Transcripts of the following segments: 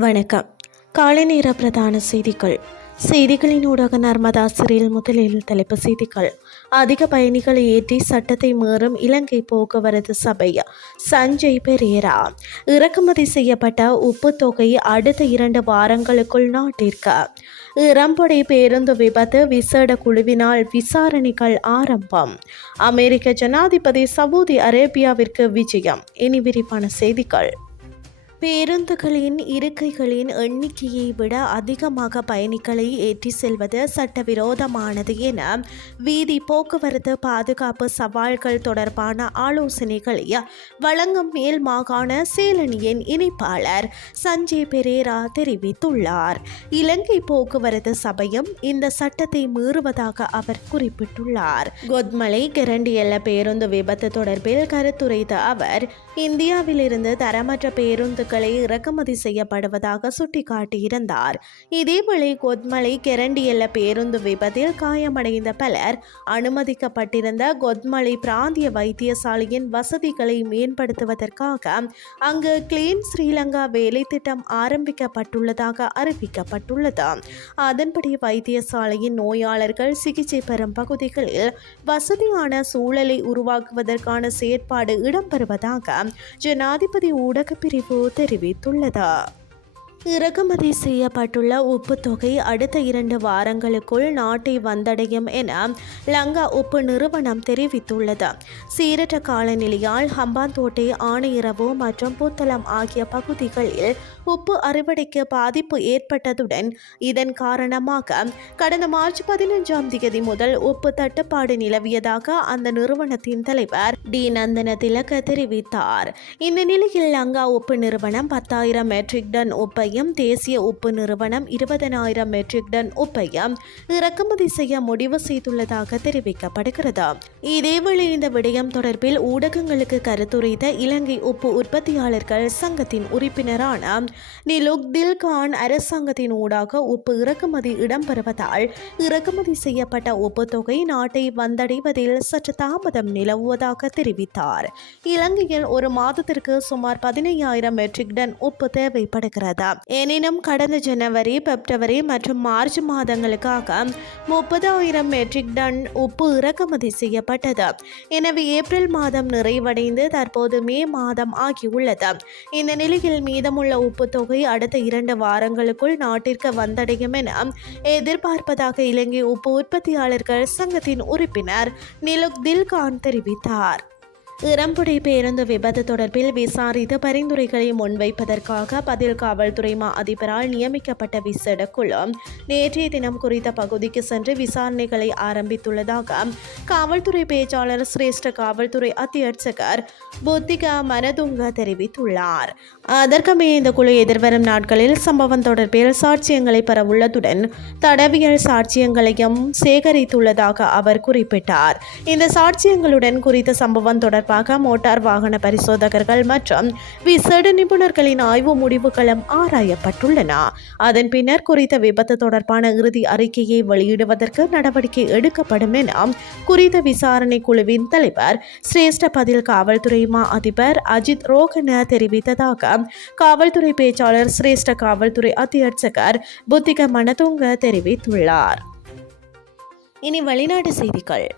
வணக்கம். காலை நேர பிரதான செய்திகள். செய்திகளின் ஊடாக நர்மதா சிறையில் முதலில் தலைப்பு செய்திகள். அதிக பயணிகளை ஏற்றி சட்டத்தை மீறும் இலங்கை போக்குவரத்து சபை. சஞ்சய் பெரேரா. இறக்குமதி செய்யப்பட்ட உப்பு தொகை அடுத்த இரண்டு வாரங்களுக்குள் நாட்டிற்கு. இறம்பொடை பேருந்து விபத்து விசேட குழுவினால் விசாரணைகள் ஆரம்பம். அமெரிக்க ஜனாதிபதி சவுதி அரேபியாவிற்கு விஜயம். இனி விரிவான செய்திகள். பேருந்துகளின் இருக்கைகளின் எண்ணிக்கையை விட அதிகமாக பயணிகளை ஏற்றி செல்வது சட்டவிரோதமானது என வீதி போக்குவரத்து பாதுகாப்பு சவால்கள் தொடர்பான ஆலோசனைகளை வழங்கும் மேல் மாகாண சேலனியின் இணைப்பாளர் சஞ்சய் பெரேரா தெரிவித்துள்ளார். இலங்கை போக்குவரத்து சபையும் இந்த சட்டத்தை மீறுவதாக அவர் குறிப்பிட்டுள்ளார். கொத்மலை கிரண்டியல்ல பேருந்து விபத்து தொடர்பில் கருத்துரைத்த அவர் இந்தியாவிலிருந்து தரமற்ற பேருந்து பொருட்களை இறக்குமதி செய்யப்படுவதாக சுட்டிக்காட்டியிருந்தார். இதேவேளை கொத்மலை கெரண்டியல்ல பேருந்து விபத்தில் காயமடைந்த பலர் அனுமதிக்கப்பட்டிருந்த கொத்மலை பிராந்திய வைத்தியசாலையின் வசதிகளை மேம்படுத்துவதற்காக அங்கு கிளீன் ஸ்ரீலங்கா வேலை திட்டம் ஆரம்பிக்கப்பட்டுள்ளதாக அறிவிக்கப்பட்டுள்ளது. அதன்படி வைத்தியசாலையின் நோயாளர்கள் சிகிச்சை பெறும் பகுதிகளில் வசதியான சூழலை உருவாக்குவதற்கான செயற்பாடு இடம்பெறுவதாக ஜனாதிபதி ஊடகப்பிரிவு தெரிவித்துள்ளதா? இறக்குமதி செய்யப்பட்டுள்ள உப்பு தொகை அடுத்த இரண்டு வாரங்களுக்குள் நாட்டை வந்தடையும் என லங்கா உப்பு நிறுவனம் தெரிவித்துள்ளது. சீரற்ற காலநிலையால் ஹம்பாந்தோட்டை ஆணையரவு மற்றும் புத்தளம் ஆகிய பகுதிகளில் உப்பு அறுவடைக்கு பாதிப்பு ஏற்பட்டதுடன் இதன் காரணமாக கடந்த மார்ச் பதினஞ்சாம் தேதி முதல் உப்பு தட்டுப்பாடு நிலவியதாக அந்த நிறுவனத்தின் தலைவர் டி. நந்தன திலக தெரிவித்தார். இந்த நிலையில் லங்கா உப்பு நிறுவனம் பத்தாயிரம் மெட்ரிக் டன் உப்பை உப்பையும் தேசிய உப்பு நிறுவனம் இருபதனாயிரம் மெட்ரிக் டன் உப்பையும் இறக்குமதி செய்ய முடிவு செய்துள்ளதாக தெரிவிக்கப்படுகிறது. இதேவேளை இந்த விடயம் தொடர்பில் ஊடகங்களுக்கு கருத்துரைத்த இலங்கை உப்பு உற்பத்தியாளர்கள் சங்கத்தின் உறுப்பினரான நிலுக் தில்கான் அரசாங்கத்தின் ஊடாக உப்பு இறக்குமதி இடம்பெறுவதால் இறக்குமதி செய்யப்பட்ட உப்பு தொகை நாட்டை வந்தடைவதில் சற்று தாமதம் நிலவுவதாக தெரிவித்தார். இலங்கையில் ஒரு மாதத்திற்கு சுமார் பதினையாயிரம் மெட்ரிக் டன் உப்பு தேவைப்படுகிறது. எனினும் கடந்த ஜனவரி பிப்ரவரி மற்றும் மார்ச் மாதங்களுக்காக முப்பதாயிரம் மெட்ரிக் டன் உப்பு இறக்குமதி செய்யப்பட்டது. எனவே ஏப்ரல் மாதம் நிறைவடைந்து தற்போது மே மாதம் ஆகியுள்ளது. இந்த நிலையில் மீதமுள்ள உப்பு தொகை அடுத்த இரண்டு வாரங்களுக்குள் நாட்டிற்கு வந்தடையும் என எதிர்பார்ப்பதாக இலங்கை உப்பு உற்பத்தியாளர்கள் சங்கத்தின் உறுப்பினர் நிலுக் தில்கான் தெரிவித்தார். இறம்புடை பேருந்து விபத்து தொடர்பில் விசாரித்து பரிந்துரைகளை முன்வைப்பதற்காக பதில் காவல்துறை மா அதிபரால் நியமிக்கப்பட்ட விசேட குழு நேற்றைய தினம் குறித்த பகுதிக்கு சென்று விசாரணைகளை ஆரம்பித்துள்ளதாக காவல்துறை பேச்சாளர் சிரேஷ்ட காவல்துறை அத்தியட்சகர் புத்திக மனதுங்க தெரிவித்துள்ளார். அதற்கமே இந்த குழு எதிர்வரும் நாட்களில் சம்பவம் தொடர்பில் சாட்சியங்களை பெற உள்ளதுடன் தடவியல் சாட்சியங்களையும் சேகரித்துள்ளதாக அவர் குறிப்பிட்டார். இந்த சாட்சியங்களுடன் குறித்த சம்பவம் தொடர்பாக மோட்டார் வாகன பரிசோதகர்கள் மற்றும் விசேட நிபுணர்களின் ஆய்வு முடிவுகளும் ஆராயப்பட்டுள்ளன. அதன் பின்னர் குறித்த விபத்து தொடர்பான இறுதி அறிக்கையை வெளியிடுவதற்கு நடவடிக்கை எடுக்கப்படும் என குறித்த விசாரணை குழுவின் தலைவர் சிரேஷ்ட பதில் காவல்துறை மா அதிபர் அஜித் ரோகன தெரிவித்ததாக காவல்துறை பேச்சாளர் சிரேஷ்ட காவல்துறை அத்தியட்சகர் புத்திக மனதுங்க தெரிவித்துள்ளார். இனி வெளிநாட்டு செய்திகள்.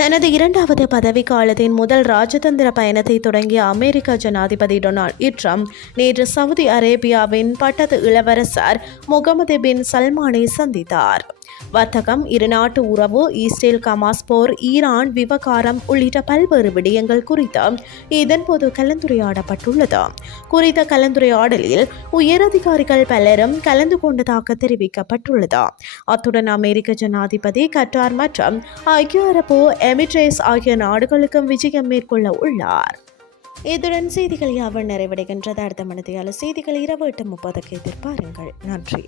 தனது இரண்டாவது பதவி காலத்தின் முதல் ராஜதந்திர பயணத்தை தொடங்கிய அமெரிக்க ஜனாதிபதி டொனால்ட் ட்ரம்ப் நேற்று சவுதி அரேபியாவின் பட்டத்து இளவரசர் முகமது பின் சல்மானை சந்தித்தார். வர்த்தகம் இருநாட்டு உறவு இஸ்ரேல் கமாஸ் போர் ஈரான் விவகாரம் உள்ளிட்ட பல்வேறு விடயங்கள் குறித்து இதன்போது கலந்துரையாடப்பட்டுள்ளது. குறித்த கலந்துரையாடலில் உயரதிகாரிகள் பலரும் கலந்து கொண்டதாக தெரிவிக்கப்பட்டுள்ளது. அத்துடன் அமெரிக்க ஜனாதிபதி கட்டார் மற்றும் ஐக்கிய அரபு எமிரேட்ஸ் ஆகிய நாடுகளுக்கும் விஜயம் மேற்கொள்ள உள்ளார். இத்துடன் செய்திகள் யாவும் நிறைவடைகின்றது. அடுத்த மனதையால் செய்திகள் இரவு எட்டு முப்பதுக்கு எதிர்பாருங்கள். நன்றி.